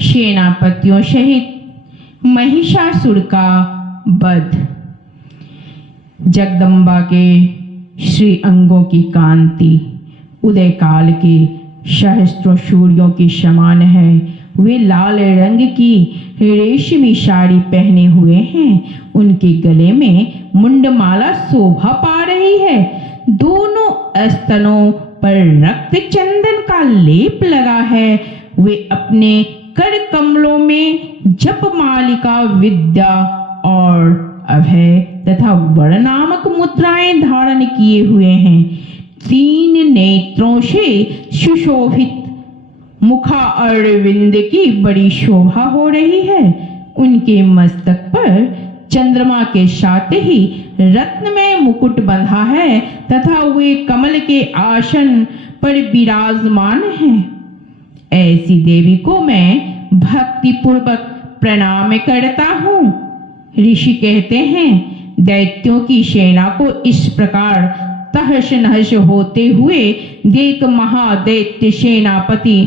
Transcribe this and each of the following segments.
सेनापतियों सहित महिषासुर का वध। जगदम्बा के श्री अंगों की कांति उदय काल के सहस्त्रों सूर्यों के समान है। वे लाल रंग की रेशमी साड़ी पहने हुए हैं। उनके गले में मुंडमाला शोभा पा रही है। दोनों स्तनों पर रक्त चंदन का लेप लगा है। वे अपने कर कमलों में जप मालिका, विद्या और अभय तथा वर नामक मुद्राएं धारण किए हुए हैं। 3 नेत्रों से सुशोभित मुखा अरविंद की बड़ी शोभा हो रही है। उनके मस्तक पर चंद्रमा के साथ ही रत्नमय मुकुट बंधा है तथा वे कमल के आसन पर विराजमान हैं। ऐसी देवी को मैं भक्ति पूर्वक प्रणाम करता हूँ। ऋषि कहते हैं, दैत्यों की सेना को इस प्रकार तहस नहस होते हुए देख महादैत्य सेनापति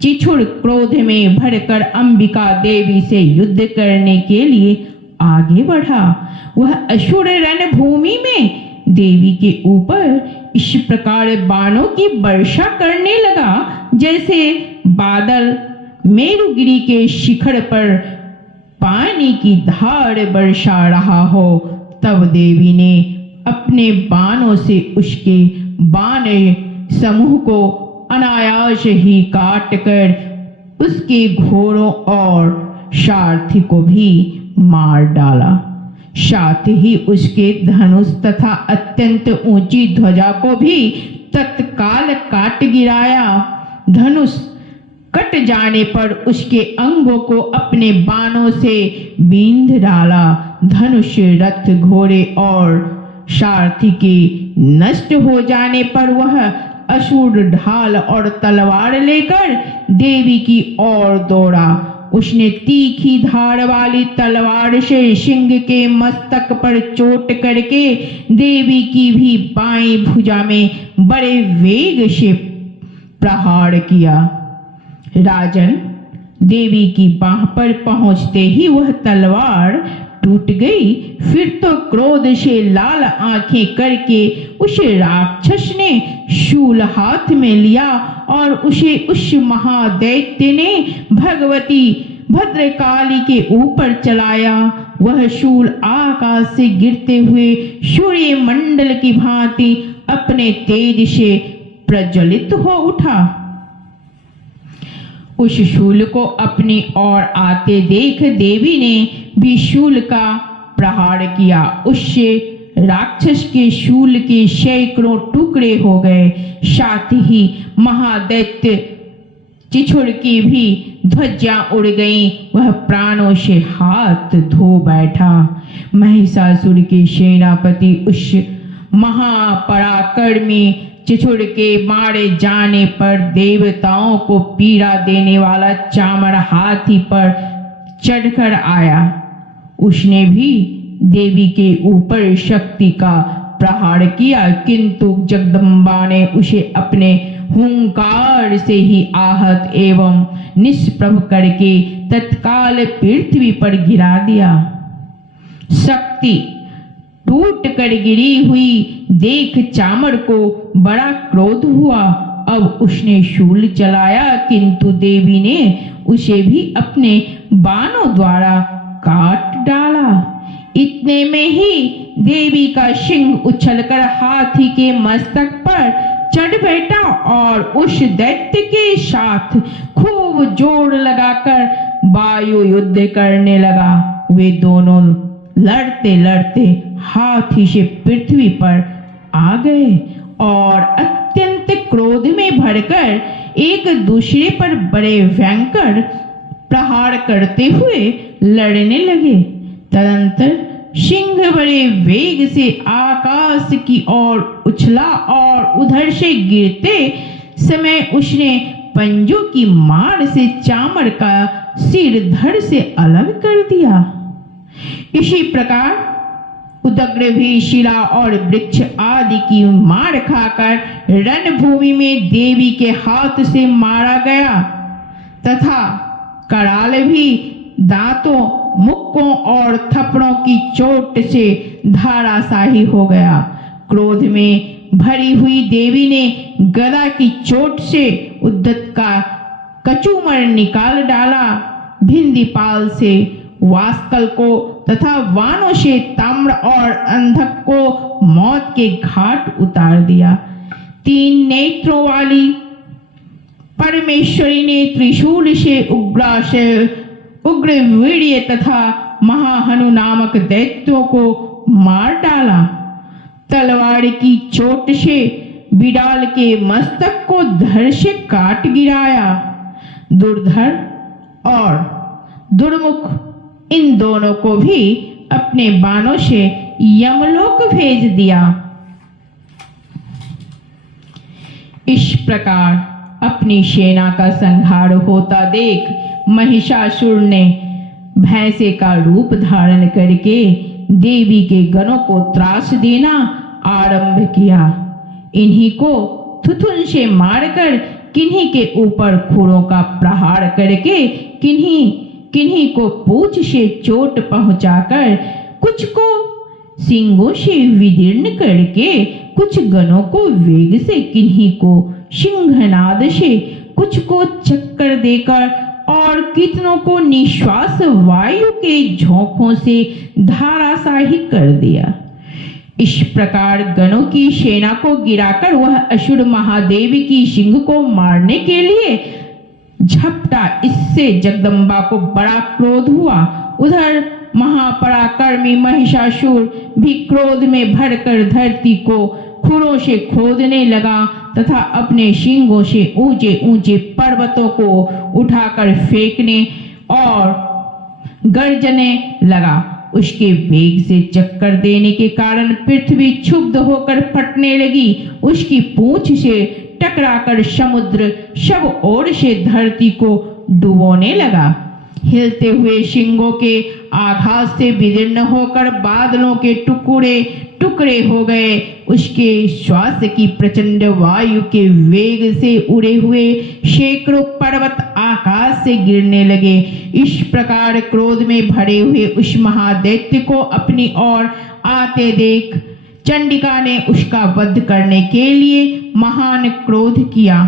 चिछुड़ क्रोध में भरकर अंबिका देवी से युद्ध करने के लिए आगे बढ़ा। वह असुर रणभूमि में देवी के ऊपर इस प्रकार बाणों की वर्षा करने लगा जैसे बादल मेरुगिरी के शिखर पर पानी की धार बरसा रहा हो। तब देवी ने अपने बाणों से उसके बाण समूह को अनायास ही काटकर उसके घोड़ों और सारथी को भी मार डाला। साथ ही उसके धनुष तथा अत्यंत ऊंची ध्वजा को भी तत्काल काट गिराया। धनुष कट जाने पर उसके अंगों को अपने बाणों से बींध डाला। धनुष, रथ, घोड़े और सारथी के नष्ट हो जाने पर वह असुर ढाल और तलवार लेकर देवी की ओर दौड़ा। उसने तीखी धार वाली तलवार से सिंह के मस्तक पर चोट करके देवी की भी बाईं भुजा में बड़े वेग से प्रहार किया। राजन, देवी की बाह पर पहुंचते ही वह तलवार टूट गई। फिर तो क्रोध से लाल आंखें करके उस राक्षस ने शूल हाथ में लिया और उसे उस महादैत्य ने भगवती भद्रकाली के ऊपर चलाया। वह शूल आकाश से गिरते हुए सूर्य मंडल की भांति अपने तेज से प्रज्वलित हो उठा। उस शूल को अपनी ओर आते देख देवी ने भी शूल का प्रहार किया। उससे राक्षस के शूल के सैकड़ों टुकड़े हो गए। साथ ही महादैत्य चिछुड़ की भी ध्वजा उड़ गईं। वह प्राणों से हाथ धो बैठा। महिषासुर के सेनापति उस महापराक्रमी चिछुड़ के मारे जाने पर देवताओं को पीड़ा देने वाला चामर हाथी पर चढ़कर आया। उसने भी देवी के ऊपर शक्ति का प्रहार किया, किंतु जगदम्बा ने उसे अपने हुंकार से ही आहत एवं निष्प्रभ करके तत्काल पृथ्वी पर गिरा दिया। शक्ति टूट कर गिरी हुई देख चामर को बड़ा क्रोध हुआ। अब उसने शूल चलाया, किंतु देवी ने उसे भी अपने बाणों द्वारा काट डाला। इतने में ही देवी का सिंह उछलकर हाथी के मस्तक पर चढ़ बैठा और उस दैत्य के साथ खूब जोर लगाकर वायु युद्ध करने लगा। वे दोनों लड़ते लड़ते हाथी से पृथ्वी पर आ गए और अत्यंत क्रोध में भरकर एक दूसरे पर बड़े भयंकर प्रहार करते हुए लड़ने लगे। तदंतर सिंह बड़े वेग से आकाश की ओर उछला और उधर से गिरते समय उसने पंजों की मार से चामर का सिर धड़ से अलग कर दिया। इसी प्रकार उदग्र भी शिला और वृक्ष आदि की मार खाकर रणभूमि में देवी के हाथ से मारा गया तथा कराल भी दांतों, मुक्कों और थप्पड़ों की चोट से धराशायी हो गया। क्रोध में भरी हुई देवी ने गदा की चोट से उद्धत का कचूमर निकाल डाला। भिंदीपाल से वास्कल को तथा वानों से ताम्र और अंधक को मौत के घाट उतार दिया। 3 नेत्रों वाली परमेश्वरी ने त्रिशूल से उग्र वीर्य तथा महाहनु नामक दैत्यों को मार डाला। तलवार की चोट से बिडाल के मस्तक को धड़ से काट गिराया। दुर्धर और दुर्मुख इन दोनों को भी अपने बाणों से यमलोक भेज दिया। इस प्रकार अपनी सेना का संहार होता देख महिषासुर ने भैंसे का रूप धारण करके देवी के गणों को त्रास देना आरंभ किया। इन्हीं को थुथुन से मारकर किन्हीं के ऊपर खुरों का प्रहार करके किन्हीं को पूंछ से चोट पहुंचाकर कुछ को सींगों से विदीर्ण करके कुछ गणों को वेग से, किन्हीं को सिंहनाद से, कुछ को चक्कर देकर और कितनों को निश्वास वायु के झोंकों से धराशायी कर दिया। इस प्रकार गणों की सेना को गिराकर वह असुर महादेवी की सिंह को मारने के लिए झपटा। इससे जगदम्बा को बड़ा क्रोध हुआ। उधर महापराक्रमी महिषासुर भी क्रोध में भरकर धरती को खुरों से खोदने लगा तथा अपने सींगों से ऊंचे ऊंचे पर्वतों को उठाकर फेंकने और गर्जने लगा। उसके वेग से चक्कर देने के कारण पृथ्वी क्षुब्ध होकर फटने लगी। उसकी पूंछ से टकराकर समुद्र सब ओर से धरती को डुबोने लगा। हिलते हुए सिंगों के आघात से विदीर्ण होकर बादलों के टुकड़े टुकड़े हो गए। उसके श्वास की प्रचंड वायु के वेग से उड़े हुए सैकड़ों पर्वत आकाश से गिरने लगे। इस प्रकार क्रोध में भरे हुए उस महादैत्य को अपनी ओर आते देख चंडिका ने उसका वध करने के लिए महान क्रोध किया।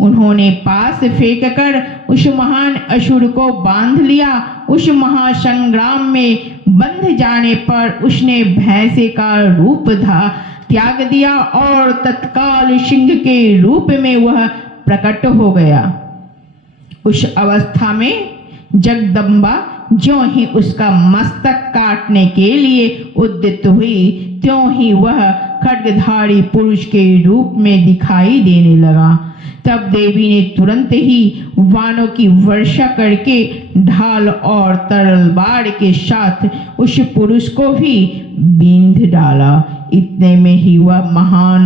उन्होंने पास फेंककर उस महान असुर को बांध लिया। उस महासंग्राम में बंध जाने पर उसने भैंसे का रूप त्याग दिया और तत्काल सिंह के रूप में वह प्रकट हो गया। उस अवस्था में जगदम्बा ज्यों ही उसका मस्तक काटने के लिए उद्यत हुई, त्यों ही वह खड्गधारी पुरुष के रूप में दिखाई देने लगा। तब देवी ने तुरंत ही वानों की वर्षा करके ढाल और तलवार के साथ उस पुरुष को भी बींध डाला। इतने में ही वह महान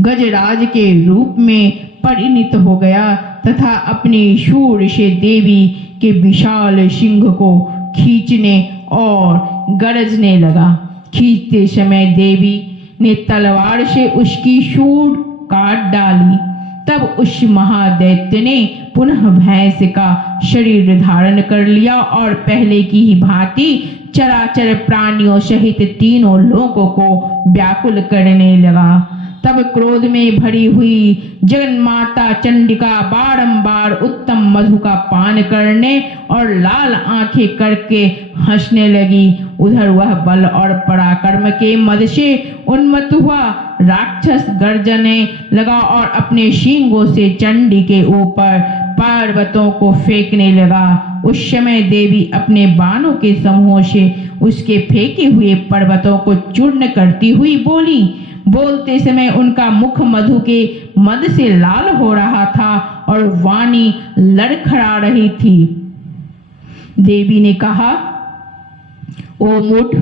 गजराज के रूप में परिणित हो गया तथा अपनी शूर से देवी के विशाल सिंह को खींचने और गरजने लगा। खींचते समय देवी ने तलवार से उसकी शूर काट डाली। तब उस महादैत्य ने पुनः भैंस का शरीर धारण कर लिया और पहले की ही भांति चराचर प्राणियों सहित तीनों लोगों को व्याकुल करने लगा। तब क्रोध में भरी हुई जगन्माता चंडिका बारंबार उत्तम मधु का पान करने और लाल आंखें करके हंसने लगी। उधर वह बल और पराक्रम के मद से उन्मत्त हुआ राक्षस गर्जने लगा और अपने सींगों से चंडी के ऊपर पर्वतों को फेंकने लगा। उस समय देवी अपने बाणों के समूह से उसके फेंके हुए पर्वतों को चूर्ण करती हुई बोली। बोलते समय उनका मुख मधु के मद से लाल हो रहा था और वाणी लड़खड़ा रही थी। देवी ने कहा, ओ मूढ़,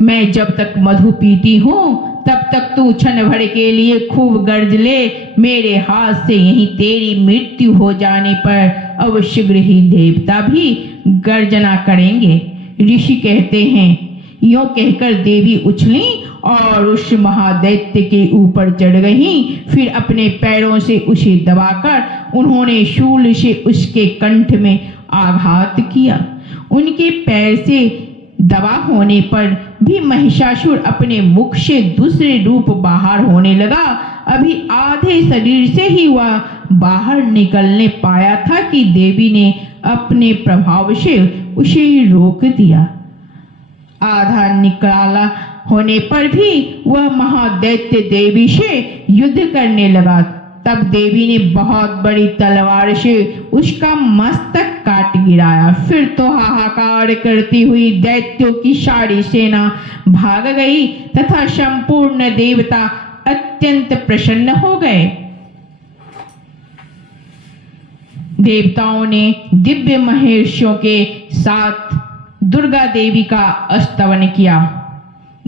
मैं जब तक मधु पीती हूँ तब तक तू क्षण भर के लिए खूब गर्ज ले। मेरे हाथ से यहीं तेरी मृत्यु हो जाने पर अब शीघ्र ही देवता भी गर्जना करेंगे। ऋषि कहते हैं, यों कहकर देवी उछली और उस महादैत्य के ऊपर चढ़ गईं। फिर अपने पैरों से उसे दबाकर उन्होंने शूल से उसके कंठ में आघात किया। उनके पैर से दबा होने पर भी महिषासुर अपने मुख से दूसरे रूप बाहर होने लगा। अभी आधे शरीर से ही वह बाहर निकलने पाया था कि देवी ने अपने प्रभाव से उसे रोक दिया। आधा निकाला होने पर भी वह महादैत्य देवी से युद्ध करने लगा। तब देवी ने बहुत बड़ी तलवार से उसका मस्तक काट गिराया। फिर तो हाहाकार करती हुई दैत्यों की सारी सेना भाग गई तथा संपूर्ण देवता अत्यंत प्रसन्न हो गए। देवताओं ने दिव्य महर्षियों के साथ दुर्गा देवी का स्तवन किया।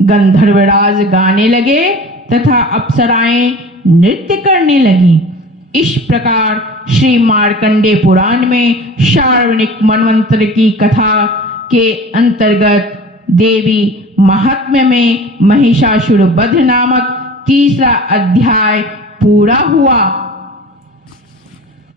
गंधर्वराज गाने लगे तथा अप्सराएं नृत्य करने लगी। इस प्रकार श्री मार्कंडेय पुराण में सार्वजनिक मनवंतर की कथा के अंतर्गत देवी महात्म्य में महिषासुर वध नामक तीसरा अध्याय पूरा हुआ।